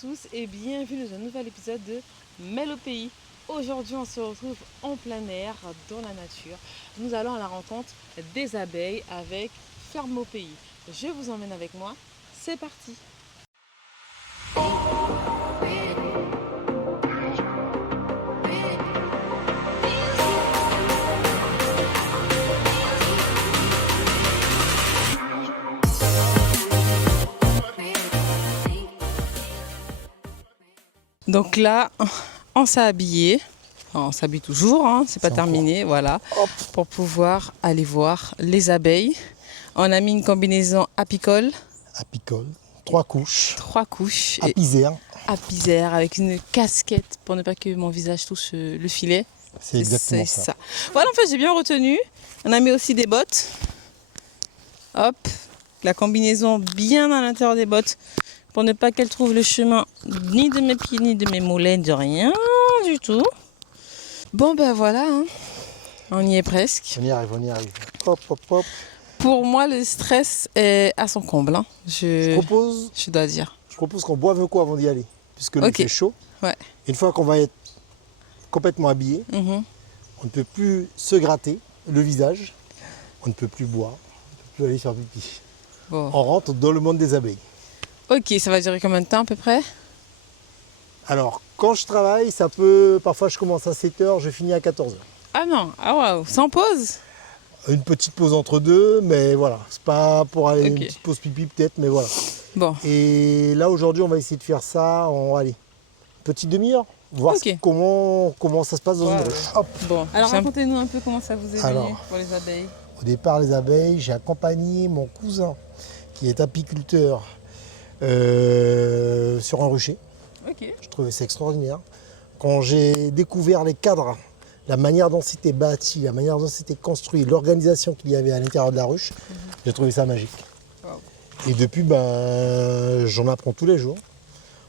tous et bienvenue dans un nouvel épisode de Mêle au pays. Aujourd'hui, on se retrouve en plein air, dans la nature. Nous allons à la rencontre des abeilles avec Ferme au pays. Je vous emmène avec moi. C'est parti! Donc là, on s'est habillé. On s'habille toujours, hein, c'est pas terminé, voilà. Hop. Pour pouvoir aller voir les abeilles. On a mis une combinaison apicole. Apicole, 3 couches, 3 couches. apisaire, Apisaire avec une casquette pour ne pas que mon visage touche le filet. c'est exactement C'est ça. Voilà, en fait, j'ai bien retenu. On a mis aussi des bottes. Hop, la combinaison bien à l'intérieur des bottes pour ne pas qu'elle trouve le chemin ni de mes pieds, ni de mes mollets, de rien du tout. Bon, ben voilà, hein. On y est presque. On y arrive, on y arrive. Hop, hop, hop. Pour moi, le stress est à son comble, hein. Je dois dire. Je propose qu'on boive un coup avant d'y aller, puisque il fait chaud. Ouais. Une fois qu'on va être complètement habillé, on ne peut plus se gratter le visage, on ne peut plus boire, on ne peut plus aller faire pipi. Bon. On rentre dans le monde des abeilles. Ok, ça va durer combien de temps à peu près? Alors, quand je travaille, ça peut... Parfois, je commence à 7h, je finis à 14h. Ah non, ah waouh, sans pause? Une petite pause entre deux, mais voilà. C'est pas pour aller Ok. une petite pause pipi peut-être, mais voilà. Bon, Et là, aujourd'hui, on va essayer de faire ça en, allez, petite demi-heure. Voir Ok. comment ça se passe dans une Ouais. ruche. Hop. bon. Alors C'est un- racontez-nous un peu comment ça vous est venu Alors. pour les abeilles. Au départ, les abeilles, j'ai accompagné mon cousin, qui est apiculteur, sur un rucher. Ok. Je trouvais ça extraordinaire. Quand j'ai découvert les cadres, la manière dont c'était bâti, la manière dont c'était construit, l'organisation qu'il y avait à l'intérieur de la ruche, j'ai trouvé ça magique. Wow. Et depuis, j'en apprends tous les jours.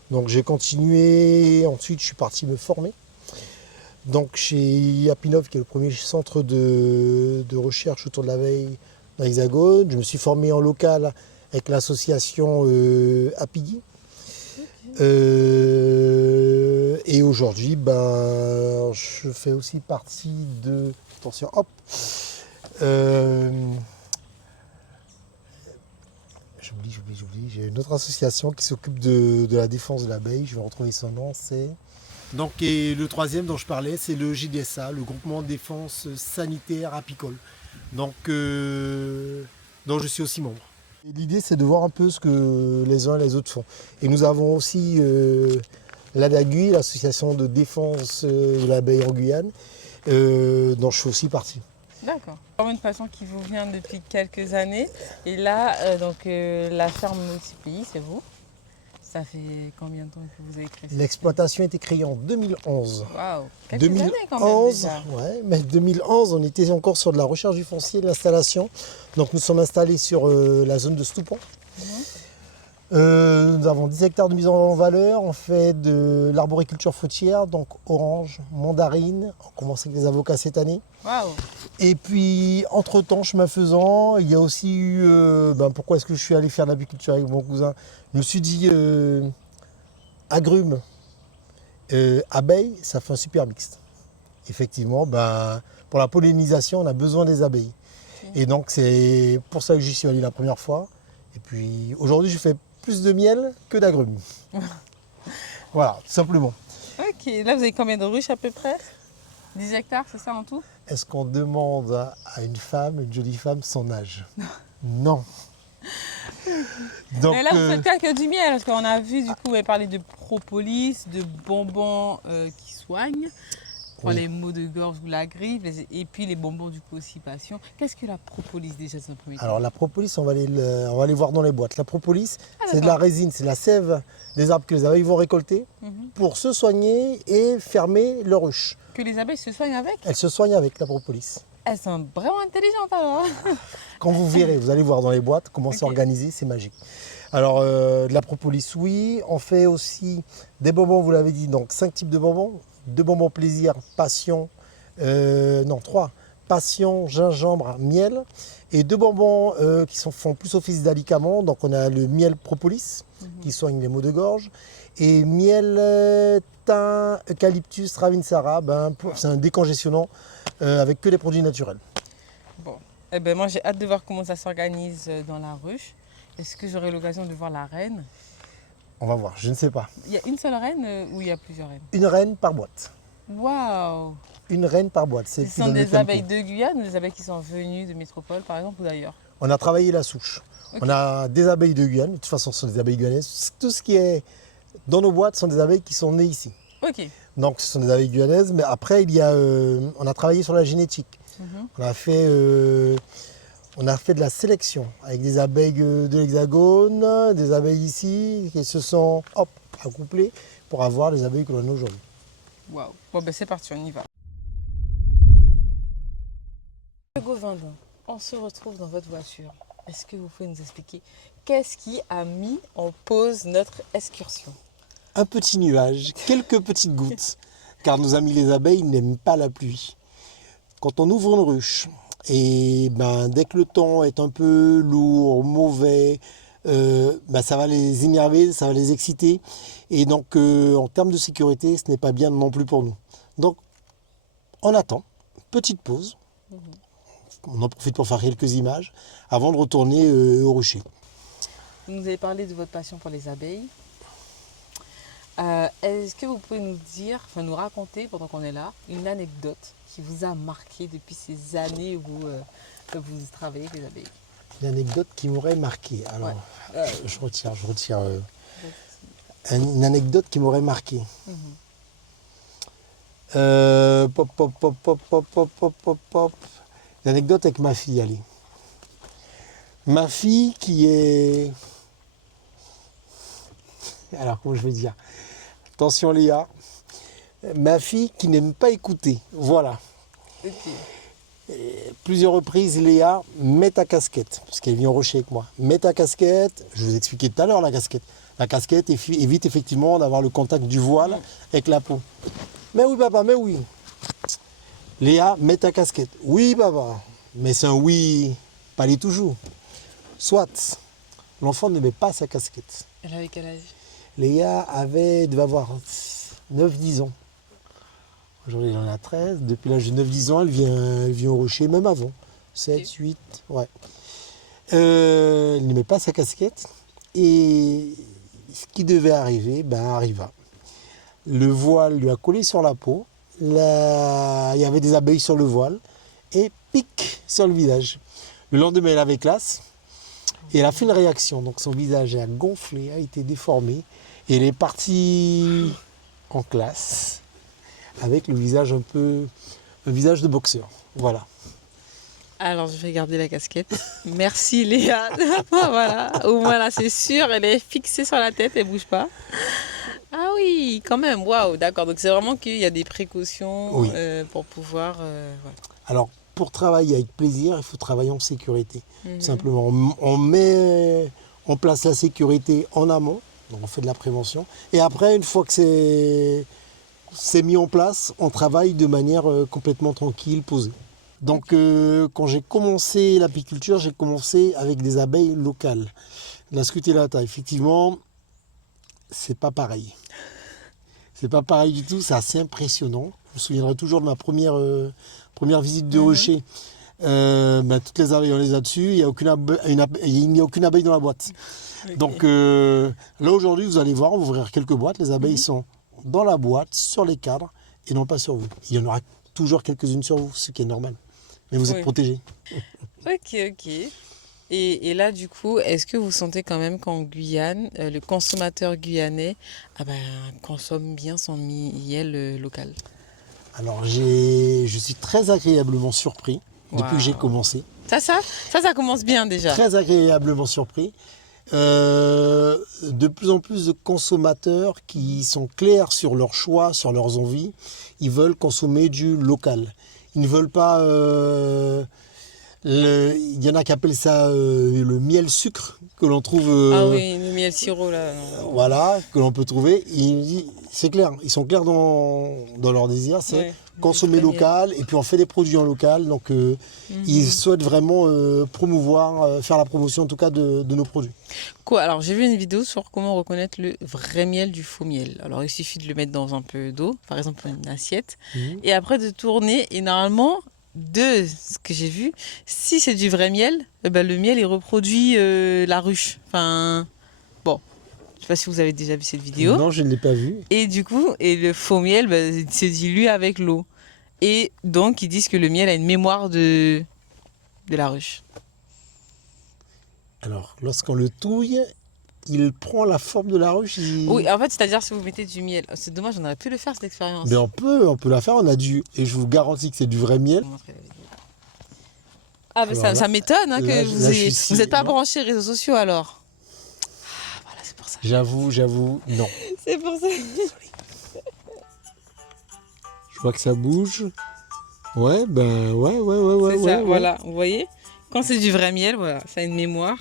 Donc j'ai continué, ensuite je suis parti me former. Donc chez Apinov, qui est le premier centre de recherche autour de l'abeille dans l'Hexagone, je me suis formé en local avec l'association Apigui. Et aujourd'hui, je fais aussi partie de... Attention, hop. J'oublie. J'ai une autre association qui s'occupe de la défense de l'abeille. Je vais retrouver son nom, c'est... Donc, et le troisième dont je parlais, c'est le JDSA, le groupement de défense sanitaire apicole. Donc, dont je suis aussi membre. L'idée, c'est de voir un peu ce que les uns et les autres font. Et nous avons aussi l'ADAGUI, l'association de défense de l'abeille en Guyane, dont je fais aussi partie. D'accord. Vraiment une passion qui vous vient depuis quelques années. Et là, la ferme multiplie, c'est vous. Ça fait combien de temps que vous avez créé ça? L'exploitation a été créée en 2011. Waouh, quelques années quand même 2011, déjà. ouais, mais 2011, on était encore sur de la recherche du foncier, de l'installation. Donc nous sommes installés sur la zone de Stoupan. Nous avons 10 hectares de mise en valeur. On fait de l'arboriculture fruitière, donc orange, mandarine. On commence avec les avocats cette année. Waouh. Et puis, entre-temps, chemin faisant, il y a aussi eu... pourquoi est-ce que je suis allé faire de l'apiculture avec mon cousin? Je me suis dit, agrumes, abeilles, ça fait un super mixte. Effectivement, pour la pollinisation, on a besoin des abeilles. Et donc, c'est pour ça que j'y suis allé la première fois. Et puis, aujourd'hui, je fais plus de miel que d'agrumes. Voilà, tout simplement. Ok, là vous avez combien de ruches à peu près? 10 hectares, c'est ça en tout? Est-ce qu'on demande à une femme, une jolie femme, son âge? Non. Donc, mais là vous faites pas que du miel, parce qu'on a vu du coup, vous avez parlé de propolis, de bonbons qui soignent pour les maux de gorge ou la grippe, et puis les bonbons du coup aussi passion. Qu'est-ce que la propolis déjà dans un premier temps? alors la propolis, on va aller voir dans les boîtes. La propolis, c'est de d'accord. la résine, c'est la sève des arbres que les abeilles vont récolter pour se soigner et fermer leur ruche. Que les abeilles se soignent avec? Elles se soignent avec la propolis. Elles sont vraiment intelligentes alors. Quand vous verrez, vous allez voir dans les boîtes comment c'est organisé, c'est magique. Alors, de la propolis, oui. On fait aussi des bonbons, vous l'avez dit, donc 5 types de bonbons. 2 bonbons plaisir, passion, 3. Passion, gingembre, miel. Et 2 bonbons qui font plus office d'alicament. Donc, on a le miel propolis, qui soigne les maux de gorge. Et miel, thym, eucalyptus, ravinsara, c'est un décongestionnant avec que des produits naturels. Bon, eh ben moi j'ai hâte de voir comment ça s'organise dans la ruche. Est-ce que j'aurai l'occasion de voir la reine? On va voir, je ne sais pas. Il y a une seule reine ou il y a plusieurs reines? Une reine par boîte. Waouh! Une reine par boîte. Ce sont des abeilles de Guyane ou des abeilles qui sont venues de métropole par exemple ou d'ailleurs? On a travaillé la souche. Okay. On a des abeilles de Guyane, de toute façon ce sont des abeilles guyanaises. Tout ce qui est dans nos boîtes sont des abeilles qui sont nées ici. Ok. Donc ce sont des abeilles guyanaises, mais après on a travaillé sur la génétique. On a fait de la sélection avec des abeilles de l'Hexagone, des abeilles ici, qui se sont accouplées pour avoir les abeilles que l'on a aujourd'hui. Waouh. Bon ben c'est parti, on y va. Govindon, on se retrouve dans votre voiture. Est-ce que vous pouvez nous expliquer qu'est-ce qui a mis en pause notre excursion? Un petit nuage, quelques petites gouttes, car nos amis les abeilles n'aiment pas la pluie. Quand on ouvre une ruche, et dès que le temps est un peu lourd, mauvais, ça va les énerver, ça va les exciter. Et donc, en termes de sécurité, ce n'est pas bien non plus pour nous. Donc, on attend, petite pause. On en profite pour faire quelques images avant de retourner au rucher. Vous nous avez parlé de votre passion pour les abeilles. Est-ce que vous pouvez nous raconter, pendant qu'on est là, une anecdote qui vous a marqué depuis ces années où vous travaillez avec les abeilles? Une anecdote qui m'aurait marqué. Alors, ouais. Je retire. Une anecdote qui m'aurait marqué. L'anecdote avec ma fille, allez. Ma fille qui est... Alors, comment je vais dire? Attention Léa. Ma fille qui n'aime pas écouter. Voilà. Et plusieurs reprises, Léa, mets ta casquette. Parce qu'elle vient au rocher avec moi. Mets ta casquette. Je vous expliquais tout à l'heure la casquette. La casquette évite effectivement d'avoir le contact du voile avec la peau. Mais oui, papa, mais oui. Léa, mets ta casquette. Oui, papa. Mais c'est un oui, pas les toujours. Soit, l'enfant ne met pas sa casquette. Elle avait quel âge? Léa devait avoir 9-10 ans. Aujourd'hui, elle en a 13. Depuis l'âge de 9-10 ans, elle vient au rocher, même avant. 7, 8, ouais. Elle ne met pas sa casquette. Et ce qui devait arriver, arriva. Le voile lui a collé sur la peau. Il y avait des abeilles sur le voile. Et pic sur le visage. Le lendemain, elle avait classe. Et elle a fait une réaction. Donc son visage a gonflé, a été déformé. Et elle est partie en classe avec le visage un visage de boxeur. Voilà. Alors je vais garder la casquette. Merci Léa. Voilà. Au moins là c'est sûr, elle est fixée sur la tête, elle bouge pas. Ah oui, quand même. Waouh, d'accord. Donc c'est vraiment qu'il y a des précautions pour pouvoir. Voilà. Alors pour travailler avec plaisir, il faut travailler en sécurité. Simplement, on met en place la sécurité en amont. Donc on fait de la prévention. Et après, une fois que c'est mis en place, on travaille de manière complètement tranquille, posée. Donc quand j'ai commencé l'apiculture, j'ai commencé avec des abeilles locales. La scutellata, effectivement, c'est pas pareil. C'est pas pareil du tout, c'est assez impressionnant. Je me souviendrai toujours de ma première visite de rocher. Toutes les abeilles, on les a dessus, il n'y a aucune abeille dans la boîte. Okay. Donc là aujourd'hui, vous allez voir, on va ouvrir quelques boîtes. Les abeilles sont dans la boîte, sur les cadres et non pas sur vous. Il y en aura toujours quelques-unes sur vous, ce qui est normal. Mais vous êtes protégés. Ok. Et là, du coup, est-ce que vous sentez quand même qu'en Guyane, le consommateur guyanais consomme bien son miel local? Alors, je suis très agréablement surpris depuis que j'ai commencé. Ça commence bien déjà. Très agréablement surpris. De plus en plus de consommateurs qui sont clairs sur leurs choix, sur leurs envies. Ils veulent consommer du local. Ils ne veulent pas Il y en a qui appellent ça le miel sucre que l'on trouve. Ah oui, le miel sirop là. Voilà, que l'on peut trouver. Il dit, c'est clair, ils sont clairs dans leur désir, c'est Ouais, consommer du vrai miel. local et puis on fait des produits en local. Donc ils souhaitent vraiment promouvoir, faire la promotion en tout cas de nos produits. Quoi, alors j'ai vu une vidéo sur comment reconnaître le vrai miel du faux miel. Alors il suffit de le mettre dans un peu d'eau, par exemple une assiette, et après de tourner. Et normalement, de ce que j'ai vu, si c'est du vrai miel, eh ben, le miel il reproduit la ruche. Enfin, bon, je sais pas si vous avez déjà vu cette vidéo. Non, je ne l'ai pas vu. Et du coup, et le faux miel ben, il se dilue avec l'eau. Et donc ils disent que le miel a une mémoire de la ruche. Alors, lorsqu'on le touille, il prend la forme de la ruche. Oui, en fait, c'est-à-dire si vous mettez du miel. C'est dommage, on aurait pu le faire cette expérience. Mais on peut la faire. On a et je vous garantis que c'est du vrai miel. Je vais vous montrer la vidéo. Ah, mais Voilà. ça m'étonne hein, que Là, vous là, je suis n'êtes pas non. branché réseaux sociaux alors. Ah, voilà, c'est pour ça. J'avoue, non. C'est pour ça. Je vois que ça bouge. Ouais, ben ouais. C'est ça, ouais. voilà. Vous voyez, quand c'est du vrai miel, voilà, ça a une mémoire.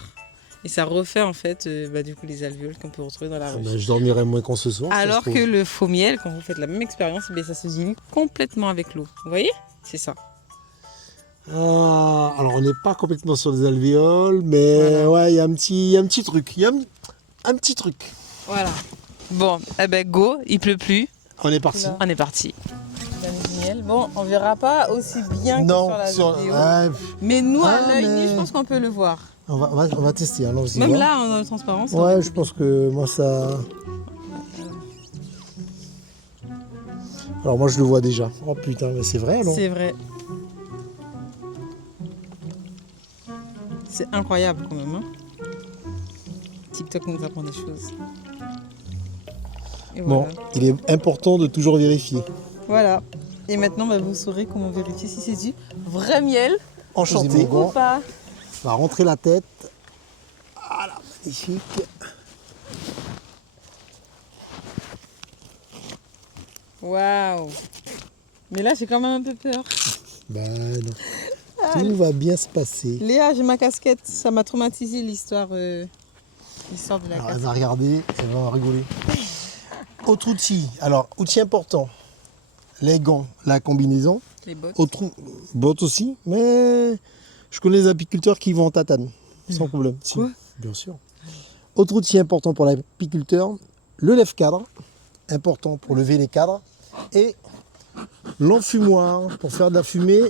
Et ça refait en fait bah, du coup les alvéoles qu'on peut retrouver dans la Ah ruche. ben, je dormirai moins qu'on ce soir. Alors ça se que trouve. le faux miel, quand vous faites la même expérience, eh bien, ça se dilue complètement avec l'eau. Vous voyez? C'est ça. Ah, alors on n'est pas complètement sur les alvéoles, mais Voilà. ouais, il y a un petit truc. Il y a un petit truc. Voilà. Bon, eh ben go, il pleut plus. On est parti. On est parti. Bon, on verra pas aussi bien que Non, sur la vidéo. ouais, Mais nous, à Ah, l'œil nu, mais- je pense qu'on peut le voir. on va tester. Allons-y. Même voir. là, dans la transparence. on Ouais, aurait je pu- pense que moi ça. Alors moi je le vois déjà. Oh putain, mais c'est vrai non? C'est vrai. C'est incroyable quand même. Hein. TikTok nous apprend des choses. Et Bon, voilà. il est important de toujours vérifier. Voilà. Et maintenant, bah, vous saurez comment vérifier si c'est du vrai miel Enchanté. ou pas. On va rentrer la tête. Voilà, magnifique. Waouh. Mais là, j'ai quand même un peu peur. Ben non. Tout va bien se passer. Léa, j'ai ma casquette. Ça m'a traumatisé l'histoire de la Alors, elle casquette. va regarder, elle va rigoler. Autre outil. Alors, outil important. Les gants, la combinaison. Les bottes. Autre bottes aussi, mais je connais les apiculteurs qui vont en tatane, sans problème. Si, Quoi? bien sûr. Autre outil important pour l'apiculteur, le lève-cadre, important pour lever les cadres, et l'enfumoir pour faire de la fumée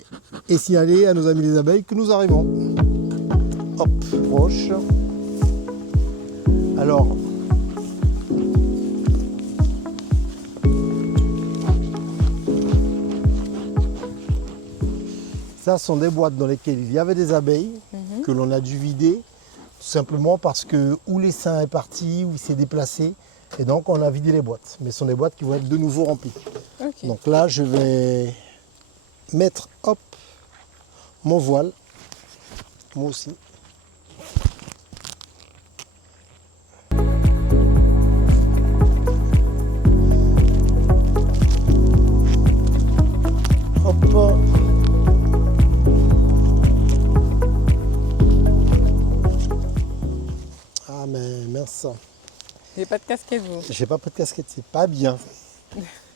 et signaler à nos amis les abeilles que nous arrivons. Hop, proche. Alors, ça sont des boîtes dans lesquelles il y avait des abeilles que l'on a dû vider, tout simplement parce que ou l'essaim est parti, ou il s'est déplacé, et donc on a vidé les boîtes. Mais ce sont des boîtes qui vont être de nouveau remplies. Ok. Donc là, je vais mettre, hop, mon voile, moi aussi. Hop. Ah mais mince, J'ai pas de casquette, vous. j'ai pas pris de casquette, c'est pas bien.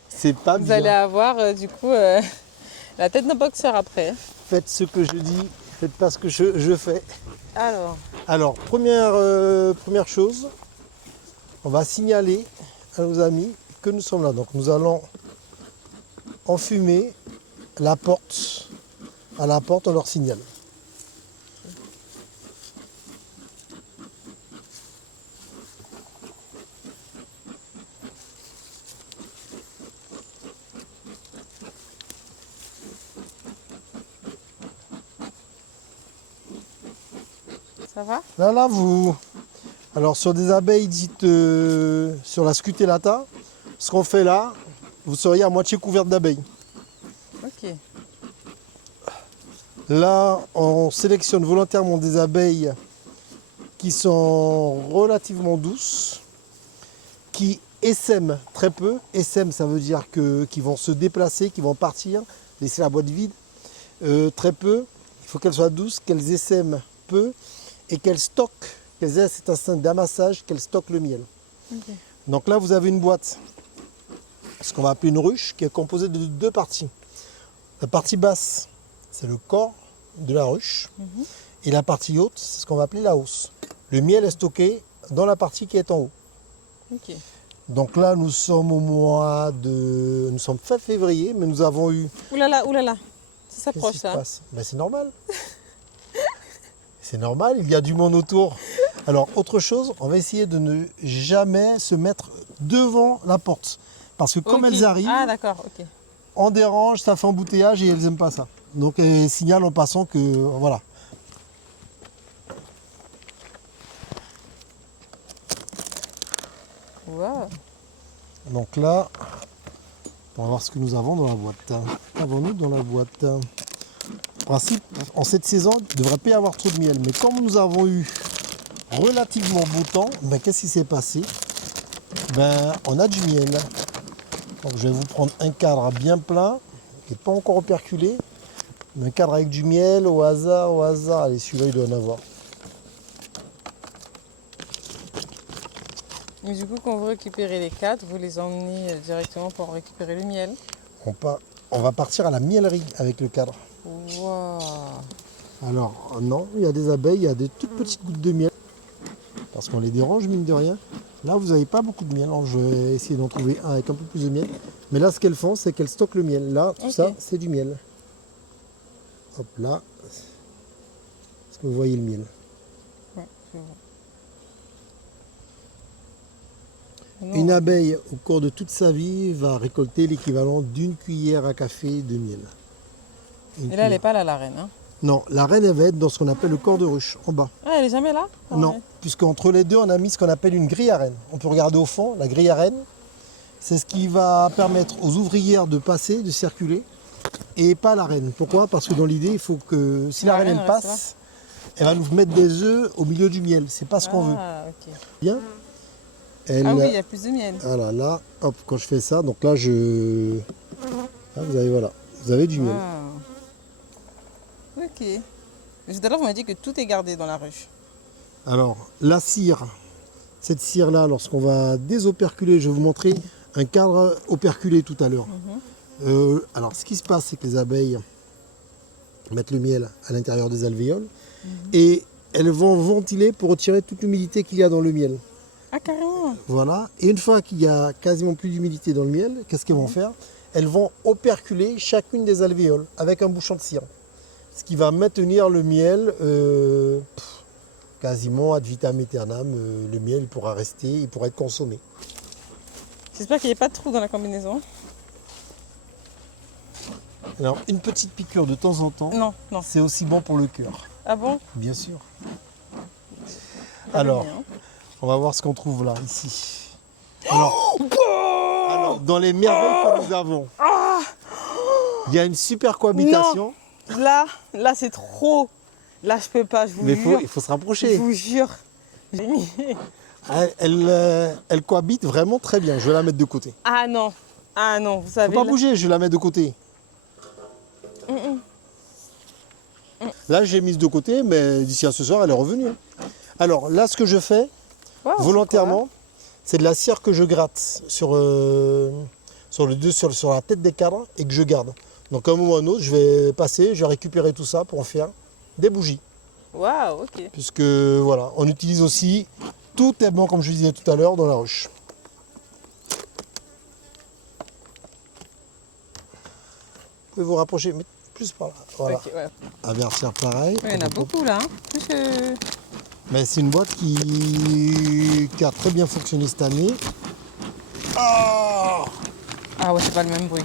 C'est pas Vous bien. allez avoir, du coup, la tête d'un boxeur après. Faites ce que je dis, faites pas ce que je fais. Alors, Alors, première chose, on va signaler à nos amis que nous sommes là. Donc nous allons enfumer la porte. À la porte, on leur signale. ça va? Là, vous. Alors sur des abeilles dites sur la scutellata, ce qu'on fait là, vous seriez à moitié couverte d'abeilles. Ok. Là, on sélectionne volontairement des abeilles qui sont relativement douces, qui essaiment très peu. Essaiment, ça veut dire qu'ils vont se déplacer, qu'ils vont partir, laisser la boîte vide. Très peu. Il faut qu'elles soient douces, qu'elles essaiment peu et qu'elles stockent, qu'elles aient cet instinct d'amassage, qu'elles stockent le miel. Ok. Donc là, vous avez une boîte, ce qu'on va appeler une ruche, qui est composée de deux parties. La partie basse, c'est le corps de la ruche. Et la partie haute, c'est ce qu'on va appeler la hausse. Le miel est stocké dans la partie qui est en haut. Ok. Donc là, nous sommes nous sommes fin février, mais nous avons eu... Oulala, oulala. Ça Qu'est-ce s'approche qui se ça. passe? Ben, c'est normal. C'est normal, il y a du monde autour. Alors, autre chose, on va essayer de ne jamais se mettre devant la porte. Parce que comme Ok. elles arrivent, Ah d'accord, ok. on dérange, ça fait embouteillage et elles n'aiment pas ça. Donc, elles signalent en passant que... Voilà. Wow. Donc là, on va voir ce que nous avons dans la boîte. Qu'avons-nous dans la boîte? En principe, en cette saison, il ne devrait pas y avoir trop de miel. Mais comme nous avons eu relativement beau temps, ben, qu'est-ce qui s'est passé? Ben, on a du miel. Donc je vais vous prendre un cadre bien plein, qui n'est pas encore operculé. Mais un cadre avec du miel, au hasard, au hasard. Allez, celui-là, il doit en avoir. Mais du coup, quand vous récupérez les 4, vous les emmenez directement pour récupérer le miel. On va partir à la miellerie avec le cadre. Wow. Alors, non, il y a des abeilles, il y a des toutes petites gouttes de miel. Parce qu'on les dérange, mine de rien. Là, vous n'avez pas beaucoup de miel. Alors, je vais essayer d'en trouver un avec un peu plus de miel. Mais là, ce qu'elles font, c'est qu'elles stockent le miel. Là, tout ça, c'est du miel. Hop là. Est-ce que vous voyez le miel? Ouais, je vois. Une abeille, au cours de toute sa vie, va récolter l'équivalent d'une cuillère à café de miel. Et là, elle n'est pas là, la reine. Hein. Non, la reine, elle va être dans ce qu'on appelle le corps de ruche, en bas. Ah, elle est jamais là? Ah, Non, ouais. puisqu'entre les deux, on a mis ce qu'on appelle une grille à reine. On peut regarder au fond, la grille à reine, c'est ce qui va permettre aux ouvrières de passer, de circuler, et pas la reine. Pourquoi? Parce que dans l'idée, il faut que si la reine elle reste passe, elle va nous mettre des œufs au milieu du miel. C'est pas ce qu'on veut. Ah, ok. Bien. Ah oui, il y a plus de miel. Voilà, là, hop, quand je fais ça, donc là, là, voilà, vous avez du miel. Wow. Ok. Mais tout à l'heure, vous m'avez dit que tout est gardé dans la ruche. Alors, la cire, cette cire-là, lorsqu'on va désoperculer, je vais vous montrer un cadre operculé tout à l'heure. Alors, ce qui se passe, c'est que les abeilles mettent le miel à l'intérieur des alvéoles et elles vont ventiler pour retirer toute l'humidité qu'il y a dans le miel. Ah, carrément. Voilà. Et une fois qu'il y a quasiment plus d'humidité dans le miel, qu'est-ce qu'elles vont faire? Elles vont operculer chacune des alvéoles avec un bouchon de cire. Ce qui va maintenir le miel quasiment ad vitam aeternam. Le miel il pourra rester, il pourra être consommé. J'espère qu'il n'y a pas de trou dans la combinaison. Alors, une petite piqûre de temps en temps, Non, non. c'est aussi bon pour le cœur. Ah bon? Bien sûr. Pas Alors, donné, hein. on va voir ce qu'on trouve là, ici. Alors, dans les merveilles que nous avons, il y a une super cohabitation. Là c'est trop. Là, je peux pas, je vous Mais jure. il faut se Je rapprocher. vous jure. Elle cohabite vraiment très bien. Je vais la mettre de côté. Ah non, vous Faut savez. pas là- bouger, je vais la mettre de côté. Là, j'ai mise de côté, mais d'ici à ce soir, elle est revenue. Alors là, ce que je fais, Wow, volontairement, c'est de la cire que je gratte sur la tête des cadres et que je garde. Donc à un moment ou à un autre, je vais passer, je vais récupérer tout ça pour en faire des bougies. Waouh, ok. Puisque voilà, on utilise aussi, tout est bon comme je disais tout à l'heure dans la ruche. Vous pouvez vous rapprocher, mais plus par là. Voilà. Ok, ouais. Avertir pareil. Ouais, il y en a beaucoup là. Hein. Plus que... Mais c'est une boîte qui a très bien fonctionné cette année. Ah Ah ouais, c'est pas le même bruit.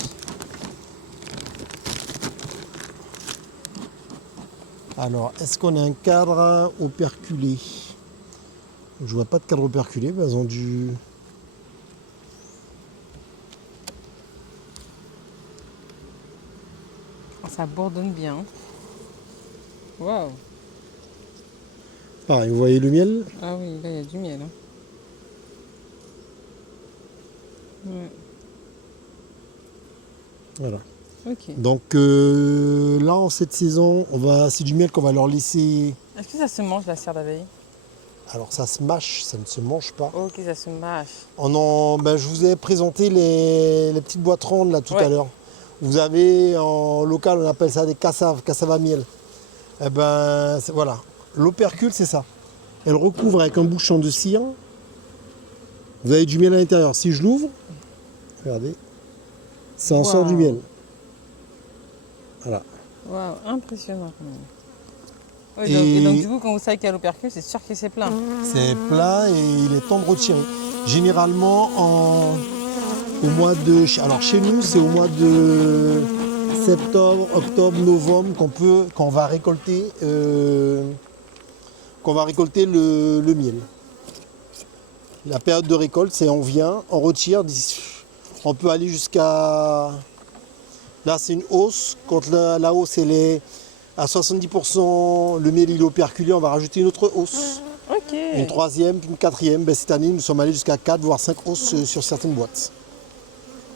Alors, est-ce qu'on a un cadre operculé? Je vois pas de cadre operculé, mais elles ont dû... Ça bourdonne bien. Waouh. Pareil, vous voyez le miel? Ah oui, là il y a du miel. Hein. Ouais. Voilà. Ok. Donc là, en cette saison, c'est du miel qu'on va leur laisser. Est-ce que ça se mange la cire d'abeille? Alors ça se mâche, ça ne se mange pas. Ok, ça se mâche. Je vous ai présenté les petites boîtes rondes là tout à l'heure. Vous avez en local, on appelle ça des cassaves à miel. Eh ben voilà, l'opercule c'est ça. Elle recouvre avec un bouchon de cire. Vous avez du miel à l'intérieur. Si je l'ouvre, regardez, ça en sort du miel. Voilà. Waouh, impressionnant quand même. Oui, et donc du coup, quand vous savez qu'il y a l'opercule, c'est sûr que c'est plein. C'est plein et il est temps de retirer. Généralement au mois de. Alors chez nous, c'est au mois de septembre, octobre, novembre qu'on va récolter le miel. La période de récolte, c'est on vient, on retire, on peut aller jusqu'à. Là, c'est une hausse. Quand la hausse elle est à 70%, le miel il est operculé, on va rajouter une autre hausse. Ok. Une troisième, puis une quatrième. Cette année, nous sommes allés jusqu'à 4 voire 5 hausses sur certaines boîtes.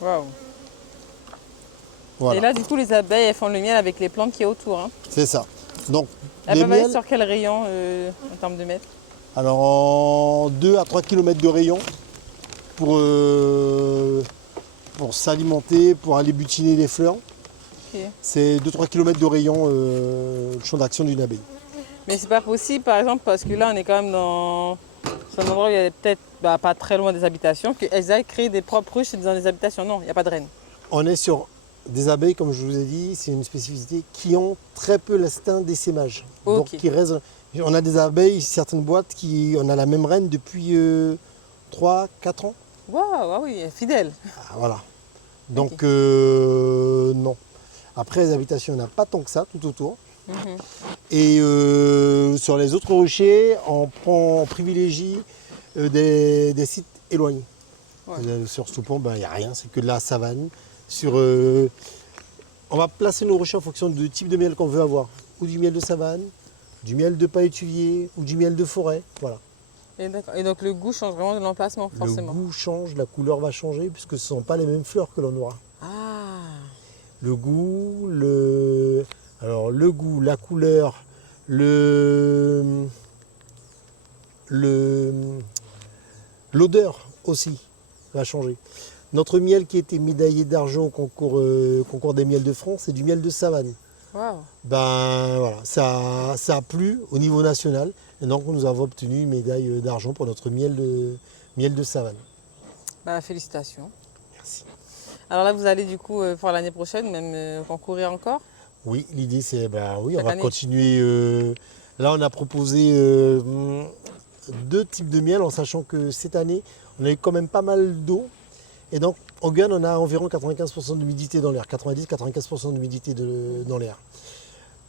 Waouh. Voilà. Et là, du coup, les abeilles, elles font le miel avec les plantes qui est autour. Hein. C'est ça. Donc, Elles peuvent aller sur quel rayon en termes de mètres? Alors, en 2 à 3 km de rayon pour s'alimenter, pour aller butiner les fleurs. Okay. C'est 2-3 km de rayon le champ d'action d'une abeille. Mais c'est pas possible, par exemple, parce que là, on est quand même dans un endroit où il y a peut-être pas très loin des habitations, qu'elles aillent créer des propres ruches dans des habitations. Non, il n'y a pas de reine. On est sur des abeilles, comme je vous ai dit, c'est une spécificité, qui ont très peu l'instinct d'essaimage. Okay. Donc, qui restent. On a des abeilles, certaines boîtes, on a la même reine depuis 3-4 ans. Waouh, ah oui, fidèle. Ah, voilà. Donc, okay. Non. Après, les habitations, il n'y en a pas tant que ça, tout autour. Et sur les autres rochers, on privilégie des sites éloignés. Ouais. Sur Soupon, il n'y a rien, c'est que de la savane. On va placer nos rochers en fonction du type de miel qu'on veut avoir. Ou du miel de savane, du miel de paille étuvier ou du miel de forêt. Voilà. Et donc le goût change vraiment de l'emplacement, forcément. Le goût change, la couleur va changer, puisque ce ne sont pas les mêmes fleurs que l'on aura. Ah. Le goût, la couleur, l'odeur aussi va changer. Notre miel qui a été médaillé d'argent au concours des miels de France, c'est du miel de savane. Wow. Voilà, ça a plu au niveau national et donc nous avons obtenu une médaille d'argent pour notre miel de savane. Félicitations. Merci. Alors là, vous allez du coup pour l'année prochaine même concourir encore? Oui, l'idée c'est, on va continuer. Là, on a proposé 2 types de miel en sachant que cette année, on a eu quand même pas mal d'eau. Et donc, en Guyane, on a environ 95% d'humidité dans l'air, 90-95% d'humidité dans l'air.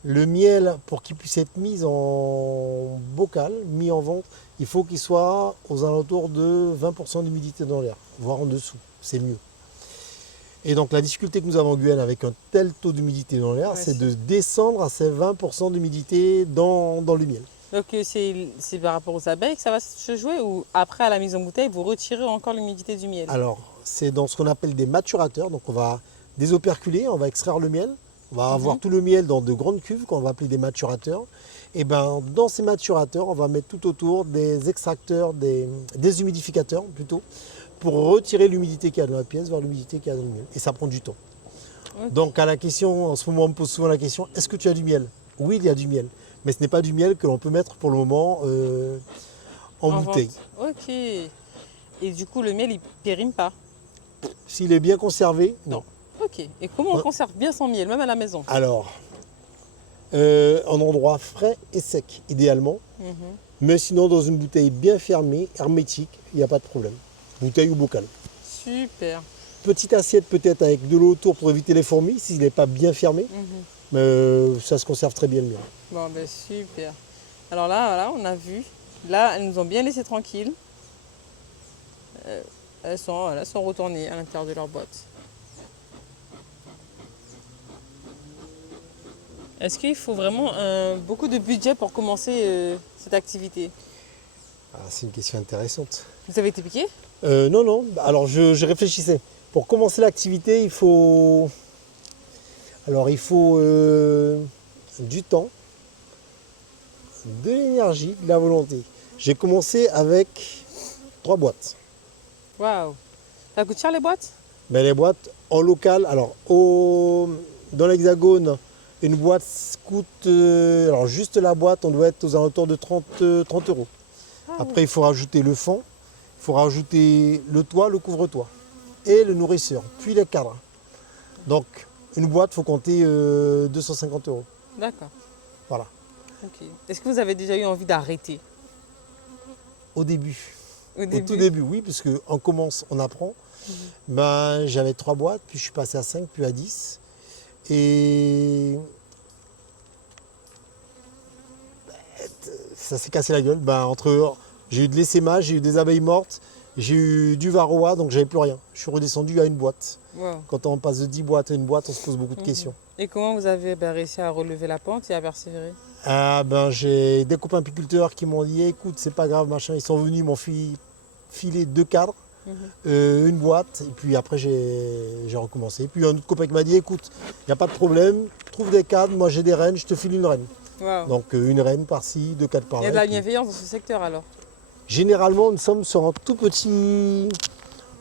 Le miel, pour qu'il puisse être mis en bocal, mis en vente, il faut qu'il soit aux alentours de 20% d'humidité dans l'air, voire en dessous, c'est mieux. Et donc la difficulté que nous avons en Guyane avec un tel taux d'humidité dans l'air, c'est de descendre à ces 20% d'humidité dans le miel. Donc c'est par rapport aux abeilles que ça va se jouer ou après à la mise en bouteille, vous retirez encore l'humidité du miel? Alors, c'est dans ce qu'on appelle des maturateurs, donc on va désoperculer, on va extraire le miel, on va avoir tout le miel dans de grandes cuves qu'on va appeler des maturateurs. Et dans ces maturateurs, on va mettre tout autour des extracteurs, des humidificateurs plutôt, pour retirer l'humidité qu'il y a dans la pièce vers l'humidité qu'il y a dans le miel. Et ça prend du temps. Okay. Donc à la question, en ce moment on me pose souvent la question, est-ce que tu as du miel? Oui, il y a du miel. Mais ce n'est pas du miel que l'on peut mettre pour le moment en bouteille. Vente. Ok. Et du coup, le miel, il ne périme pas? S'il est bien conservé, non. Ok. Et comment on conserve bien son miel, même à la maison? Alors, en endroit frais et sec, idéalement. Mais sinon, dans une bouteille bien fermée, hermétique, il n'y a pas de problème. Bouteille ou bocal. Super. Petite assiette peut-être avec de l'eau autour pour éviter les fourmis, s'il n'est pas bien fermé. Mais ça se conserve très bien le miel. Bon, super. Alors là, voilà, on a vu. Là, elles nous ont bien laissé tranquilles. Elles sont retournées à l'intérieur de leur boîte. Est-ce qu'il faut vraiment beaucoup de budget pour commencer cette activité? C'est une question intéressante. Vous avez été piqué? Non. Alors je réfléchissais. Pour commencer l'activité, il faut Alors il faut du temps, de l'énergie, de la volonté. J'ai commencé avec 3 boîtes. Waouh. Ça coûte cher les boîtes? Mais les boîtes en local, alors dans l'Hexagone, une boîte coûte, alors juste la boîte, on doit être aux alentours de 30 euros. Après, il faut rajouter le fond, il faut rajouter le toit, le couvre-toit et le nourrisseur, puis les cadres. Donc, une boîte, il faut compter 250 euros. D'accord. Voilà. Ok. Est-ce que vous avez déjà eu envie d'arrêter? Au début. Au Au début? tout début, oui, parce qu'on commence, on apprend. Ben, j'avais 3 boîtes, puis je suis passé à 5, puis à 10. Et ça s'est cassé la gueule. Ben, j'ai eu de l'essaimage, j'ai eu des abeilles mortes, j'ai eu du varroa, donc j'avais plus rien. Je suis redescendu à une boîte. Wow. Quand on passe de 10 boîtes à une boîte, on se pose beaucoup de questions. Et comment vous avez réussi à relever la pente et à persévérer? Ah, ben, j'ai des copains apiculteurs qui m'ont dit écoute, c'est pas grave, machin. Ils sont venus, ils m'ont filé 2 cadres. Une boîte, et puis après j'ai recommencé. Puis un autre copain qui m'a dit écoute, il n'y a pas de problème, trouve des cadres, moi j'ai des rennes, je te file une reine. Wow. Donc une reine par-ci, 2 cadres par-là. Il y a de la bienveillance dans ce secteur alors? Généralement, nous sommes sur un tout petit.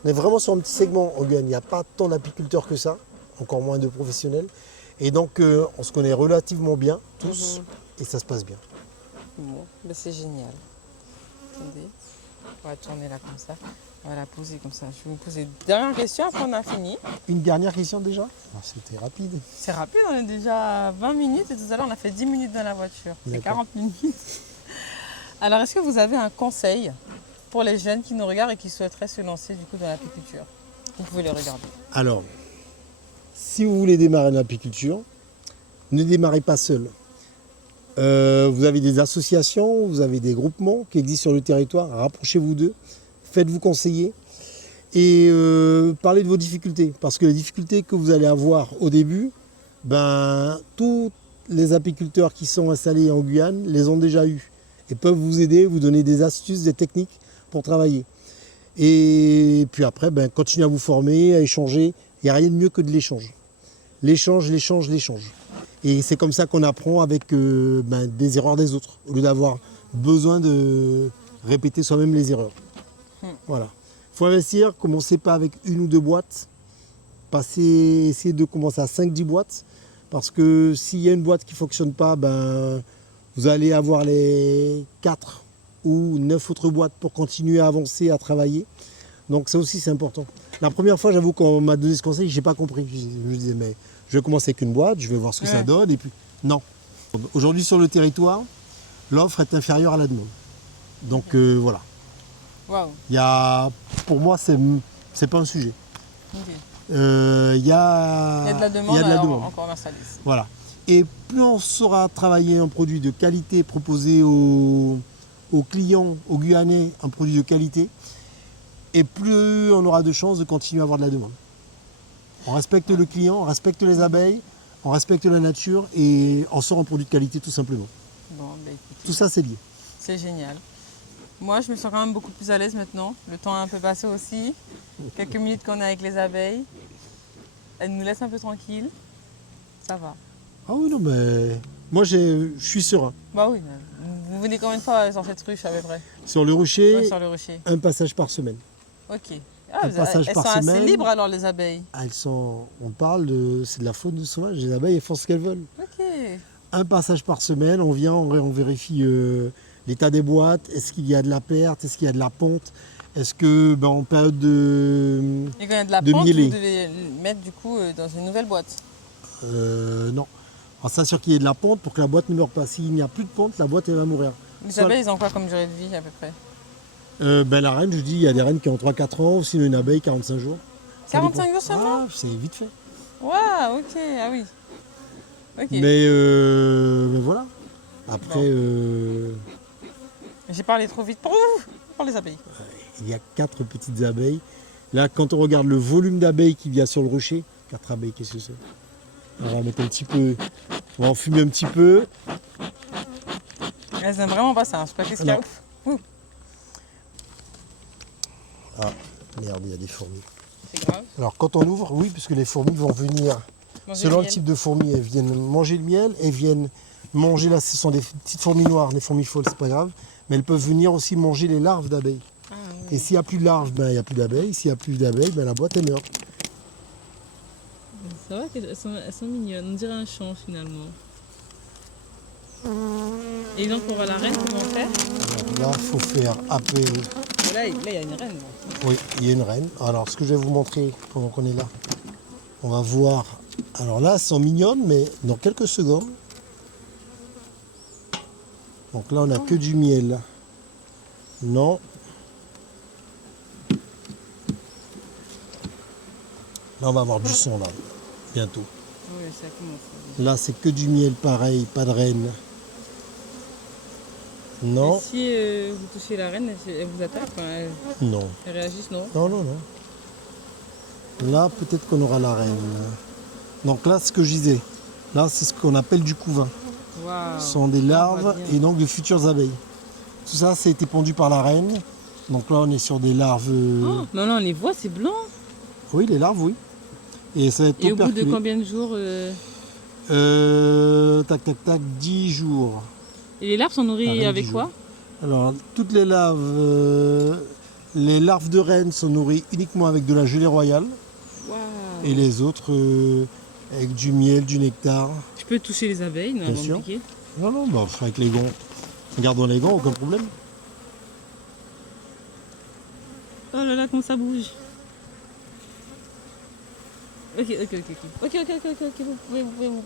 On est vraiment sur un petit segment en Guyane. Il n'y a pas tant d'apiculteurs que ça, encore moins de professionnels. Et donc on se connaît relativement bien, tous, et ça se passe bien. Bon, ben c'est génial. Attendez, on va tourner là comme ça. On va la poser comme ça. Je vais vous poser une dernière question, après on a fini. Une dernière question déjà? Ah, c'était rapide. C'est rapide, on est déjà à 20 minutes et tout à l'heure on a fait 10 minutes dans la voiture. C'est 40 minutes. Alors est-ce que vous avez un conseil pour les jeunes qui nous regardent et qui souhaiteraient se lancer du coup dans l'apiculture? Vous pouvez les regarder. Alors, si vous voulez démarrer l'apiculture, ne démarrez pas seul. Vous avez des associations, vous avez des groupements qui existent sur le territoire, rapprochez-vous d'eux, faites-vous conseiller et parlez de vos difficultés. Parce que les difficultés que vous allez avoir au début, ben, tous les apiculteurs qui sont installés en Guyane les ont déjà eues et peuvent vous aider, vous donner des astuces, des techniques pour travailler. Et puis après, ben, continuez à vous former, à échanger. Il n'y a rien de mieux que de l'échange. L'échange. Et c'est comme ça qu'on apprend avec des erreurs des autres, au lieu d'avoir besoin de répéter soi-même les erreurs. Voilà. Il faut investir, commencez pas avec 1 ou 2 boîtes, essayez de commencer à 5-10 boîtes, parce que s'il y a une boîte qui ne fonctionne pas, ben, vous allez avoir les 4 ou 9 autres boîtes pour continuer à avancer, à travailler. Donc ça aussi c'est important. La première fois, j'avoue, quand on m'a donné ce conseil, je n'ai pas compris. Je me disais, mais je vais commencer avec une boîte, je vais voir ce que ça donne, et puis non. Aujourd'hui sur le territoire, l'offre est inférieure à la demande. Donc voilà. Waouh. Pour moi, c'est pas un sujet. Okay. Il y a de la demande, encore on installe ici. Voilà. Et plus on saura travailler un produit de qualité, proposer aux clients, aux Guyanais, un produit de qualité, et plus on aura de chances de continuer à avoir de la demande. On respecte le client, on respecte les abeilles, on respecte la nature et on sort un produit de qualité tout simplement. Bon, bah, écoutez, tout ça c'est lié. C'est génial. Moi je me sens quand même beaucoup plus à l'aise maintenant. Le temps a un peu passé aussi. Quelques minutes qu'on est avec les abeilles. Elles nous laissent un peu tranquilles. Ça va. Ah oui, non, mais moi je suis serein. Bah oui. Vous venez combien de fois sur cette ruche à peu près? Sur le rucher, Ouais, sur le rucher. un passage par semaine. Ok. Un passage elles par sont semaine. assez libres alors les abeilles. Ah, on parle c'est de la faune sauvage, les abeilles elles font ce qu'elles veulent. Ok. Un passage par semaine, on vient, on vérifie l'état des boîtes, est-ce qu'il y a de la perte, est-ce qu'il y a de la ponte, est-ce que en période de Et quand il y a de la de ponte, mieler. vous devez le mettre du coup dans une nouvelle boîte. Non. On s'assure qu'il y ait de la ponte pour que la boîte ne meure pas. S'il n'y a plus de ponte, la boîte elle va mourir. Les abeilles, ils ont quoi comme durée de vie à peu près? La reine, je dis, il y a des reines qui ont 3-4 ans, sinon une abeille 45 jours. Ça 45 dépend. jours seulement? Ah, c'est vite fait. Waouh, ok, ah oui. Ok. Mais voilà. Après, J'ai parlé trop vite pour vous, pour les abeilles. il y a 4 petites abeilles. Là, quand on regarde le volume d'abeilles qu'il y a sur le rocher, 4 abeilles, qu'est-ce que c'est? On va mettre un petit peu, on va en fumer un petit peu. Elles aiment vraiment pas ça, je sais pas qu'est-ce qu'il y a. Ouh, Ah, merde, il y a des fourmis. c'est grave. Alors quand on ouvre, oui, puisque les fourmis vont venir Manger selon le le miel. type de fourmis, elles viennent manger le miel, elles viennent manger, là ce sont des petites fourmis noires, des fourmis folles, c'est pas grave, mais elles peuvent venir aussi manger les larves d'abeilles. Ah, Et ouais. s'il n'y a plus de larves, ben, il n'y a plus d'abeilles, s'il n'y a plus d'abeilles, ben, la boîte elle meurt. C'est vrai qu'elles sont mignonnes, on dirait un champ finalement. Et donc on va la reine, comment faire? Alors là, il faut faire appel. Là, il y a une reine. Là. Oui, il y a une reine. Alors ce que je vais vous montrer pendant qu'on est là, on va voir. Alors là, elles sont mignonnes, mais dans quelques secondes. Donc là, on n'a que du miel. Non. Là, on va avoir du son, là, bientôt. Oui, ça commence. Là, c'est que du miel, pareil, pas de reine. Non, Et si vous touchez la reine, elle vous attaque, enfin, non, elle réagisse, non? non, non, non. Là, peut-être qu'on aura la reine. Donc là, ce que je disais, là, c'est ce qu'on appelle du couvain. Waouh. Ce sont des larves bien. et donc de futures abeilles. Tout ça, ça a été pondu par la reine. Donc là, on est sur des larves. Oh, mais là, on les voit, c'est blanc. Oui, les larves, oui. Et ça va être Et au bout de operculé. combien de jours Tac, tac, tac, 10 jours. Et les larves sont nourries Pareil, avec 10 quoi? jours. Alors, toutes les larves de reine sont nourries uniquement avec de la gelée royale. Waouh. Et les autres avec du miel, du nectar. Je peux toucher les abeilles, non, Bien avant de sûr. piquer. Non, non, bah, avec les gants. Gardons les gants, aucun problème. Oh là là, comment ça bouge. Ok, vous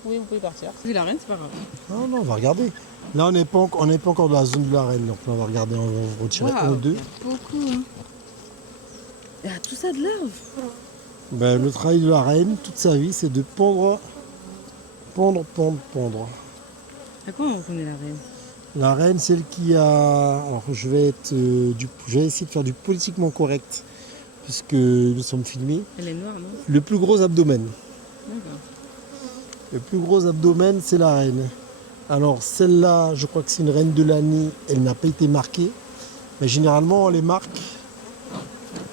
pouvez partir. C'est la reine, c'est pas grave. Non, non, on va regarder. Là, on n'est pas encore dans la zone de la reine. Donc là, on va regarder, on va retirer un ou deux. Beaucoup, hein. Il y a tout ça de larves. Ben, le travail de la reine, toute sa vie, c'est de pondre. Pondre. À quoi on connaît la reine? La reine, celle qui a. Alors, je vais essayer de faire du politiquement correct, puisque nous sommes filmés. Elle est noire, non? Le plus gros abdomen. D'accord. Le plus gros abdomen, c'est la reine. Alors, celle-là, je crois que c'est une reine de l'année. Elle n'a pas été marquée. Mais généralement, on les marque.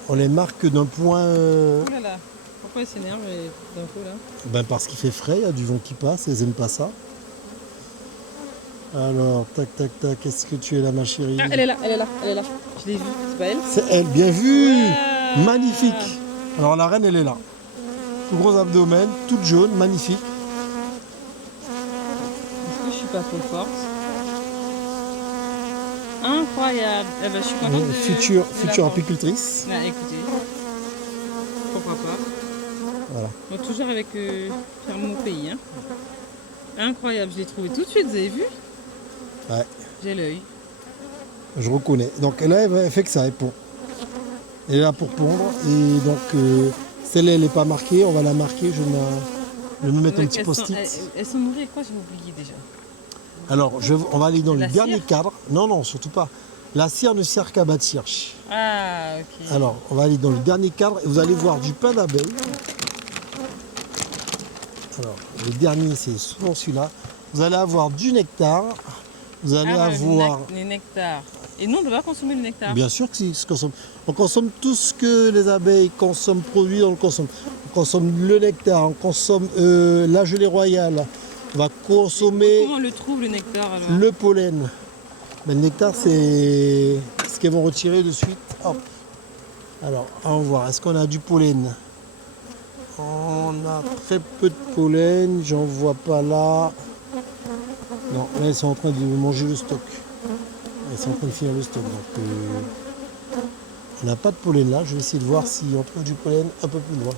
On les marque d'un point. Oh là là, pourquoi elle s'énerve d'un coup là? Ben parce qu'il fait frais, il y a du vent qui passe, elles n'aiment pas ça. Alors, tac, tac, tac, est-ce que tu es là, ma chérie? Ah, elle est là. Je l'ai vue, c'est pas elle? C'est elle, bien vu! Ouais. Magnifique! Alors, la reine, elle est là. Tout gros abdomen, toute jaune, magnifique. Est-ce que je suis pas trop forte? Incroyable! Eh ben, je suis contente de Future la voir. apicultrice. Ah, écoutez, pourquoi pas. Voilà. Bon, toujours avec faire mon pays. Hein. Incroyable, je l'ai trouvé tout de suite, vous avez vu? Ouais, J'ai l'œil. je reconnais. Donc là, elle fait que ça, elle pond. Elle est là pour pondre. Et donc, celle-là, elle n'est pas marquée. On va la marquer. Je vais me mettre un petit post-it. Elles sont nourries avec quoi? J'ai oublié déjà. Alors, on va aller dans le La dernier cire? cadre. Non, non, surtout pas. La cire ne sert qu'à bâtir. Ah, ok. Alors, on va aller dans le dernier cadre et vous allez voir du pain d'abeille. Alors, le dernier, c'est souvent celui-là. Vous allez avoir du nectar. Vous allez avoir... Les nectars. Et nous, on ne peut pas consommer le nectar. Bien sûr que si, se consomme. On consomme tout ce que les abeilles consomment, produits, on le consomme. On consomme le nectar, on consomme la gelée royale. On va consommer Comment on le trouve, le nectar, alors? le pollen. Mais le nectar, c'est ce qu'elles vont retirer de suite. Hop. Alors, on va voir. Est-ce qu'on a du pollen? On a très peu de pollen. J'en vois pas là. Non, là, elles sont en train de manger le stock. Elles sont en train de finir le stock. Donc, on n'a pas de pollen là. Je vais essayer de voir si on trouve du pollen un peu plus loin.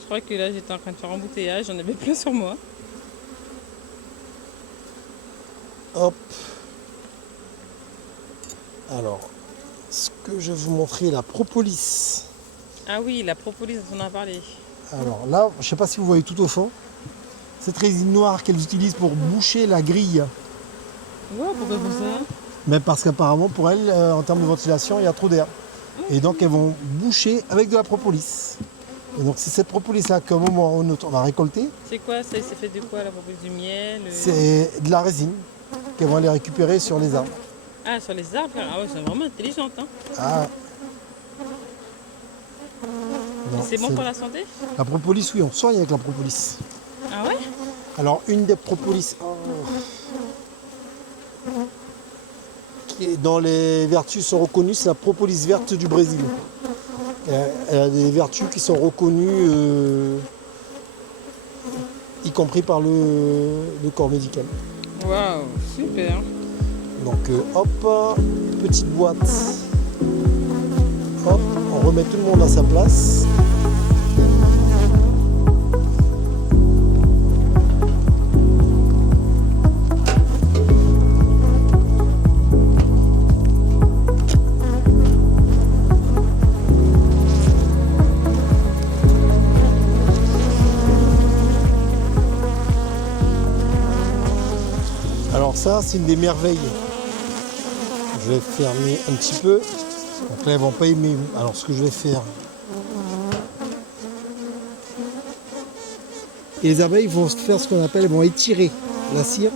Je crois que là, j'étais en train de faire embouteillage, j'en avais plein sur moi. Hop. Alors, ce que je vais vous montrer, la propolis. Ah oui, la propolis dont on a parlé. Alors là, je ne sais pas si vous voyez tout au fond. Cette résine noire qu'elles utilisent pour boucher la grille. Ouais, pourquoi vous ça? Mais parce qu'apparemment, pour elles, en termes de ventilation, il y a trop d'air. Et donc, elles vont boucher avec de la propolis. Et donc, c'est cette propolis-là qu'à un moment ou un autre, on va récolter. C'est quoi ça? C'est fait de quoi, la propolis? Du miel? C'est de la résine qu'elles vont aller récupérer sur les arbres. Ah, sur les arbres? Ah ouais, c'est vraiment intelligente, hein? Ah. Non, C'est bon pour la santé? La propolis, oui, on soigne avec la propolis. Ah ouais? Alors, une des propolis qui est dans les vertus sont reconnues, c'est la propolis verte du Brésil. Elle a des vertus qui sont reconnues, y compris par le corps médical. Waouh, super. Donc, hop, petite boîte. Hop, on remet tout le monde à sa place. Alors ça, c'est une des merveilles. Je vais fermer un petit peu. Donc là, elles vont pas aimer. Alors ce que je vais faire. Et les abeilles vont faire ce qu'on appelle, elles vont étirer la cire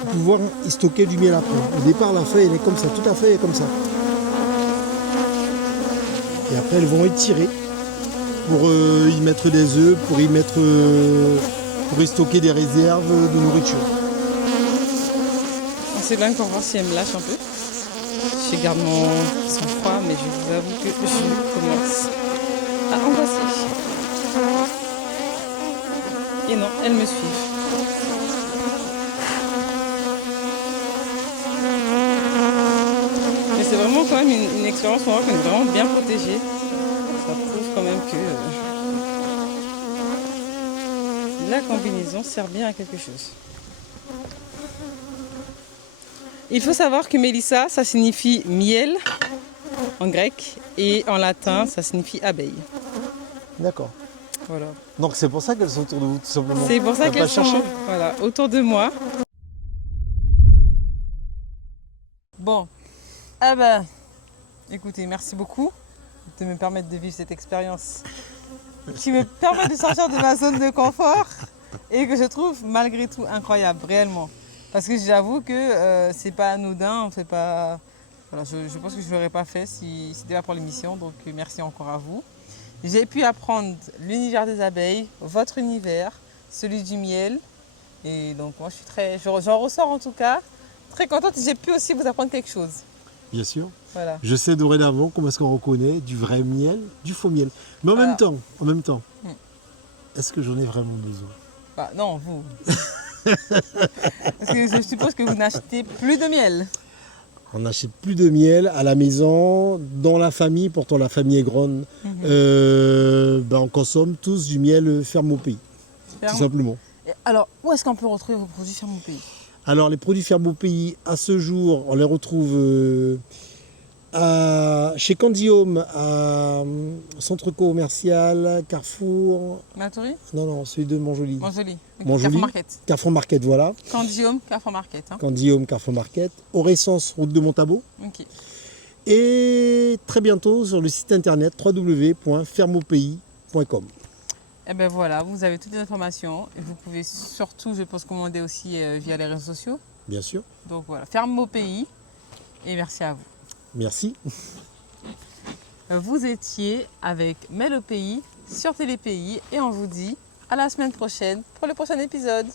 pour pouvoir y stocker du miel après. Au départ, la feuille, elle est comme ça. Toute la feuille est comme ça. Et après, elles vont étirer pour y mettre des œufs, pour y stocker des réserves de nourriture. C'est bien qu'on va voir si elle me lâche un peu. Je garde mon sang-froid, mais je vous avoue que je commence à angoisser. Et non, elles me suivent. Mais c'est vraiment quand même une expérience pour moi qu'on est vraiment bien protégée. Ça prouve quand même que la combinaison sert bien à quelque chose. Il faut savoir que Mélissa, ça signifie miel en grec et en latin, ça signifie abeille. D'accord. Voilà. Donc c'est pour ça qu'elles sont autour de vous, tout simplement. C'est pour ça T'as pas qu'elles sont cherché voilà, autour de moi. Bon, ah ben, écoutez, merci beaucoup de me permettre de vivre cette expérience qui me permet de sortir de ma zone de confort et que je trouve malgré tout incroyable, réellement. Parce que j'avoue que c'est pas anodin, on fait pas. Voilà, je pense que je ne l'aurais pas fait si c'était pas pour l'émission, donc merci encore à vous. J'ai pu apprendre l'univers des abeilles, votre univers, celui du miel. Et donc moi j'en ressors en tout cas très contente. J'ai pu aussi vous apprendre quelque chose. Bien sûr. Voilà. Je sais dorénavant comment est-ce qu'on reconnaît du vrai miel, du faux miel. Mais en même temps, est-ce que j'en ai vraiment besoin? Bah, non, vous. Parce que je suppose que vous n'achetez plus de miel. On n'achète plus de miel à la maison, dans la famille, pourtant la famille est grande. On consomme tous du miel ferme au pays, tout simplement. Et alors, où est-ce qu'on peut retrouver vos produits ferme au pays? Alors, les produits ferme au pays, à ce jour, on les retrouve chez Candium, à Centre commercial, Carrefour. Matoury? Non, celui de Montjoly. Montjoly. Montjoly. Carrefour Market. Carrefour Market, voilà. Candium, Carrefour Market. Hein. Candium, Carrefour Market. Oressence, route de Montabo. Ok. Et très bientôt sur le site internet www.fermeaupays.com. Et ben voilà, vous avez toutes les informations. Et vous pouvez surtout, je pense, commander aussi via les réseaux sociaux. Bien sûr. Donc voilà, Ferme au pays. Et merci à vous. Merci. Vous étiez avec Mel au pays sur Télé Pays et on vous dit à la semaine prochaine pour le prochain épisode.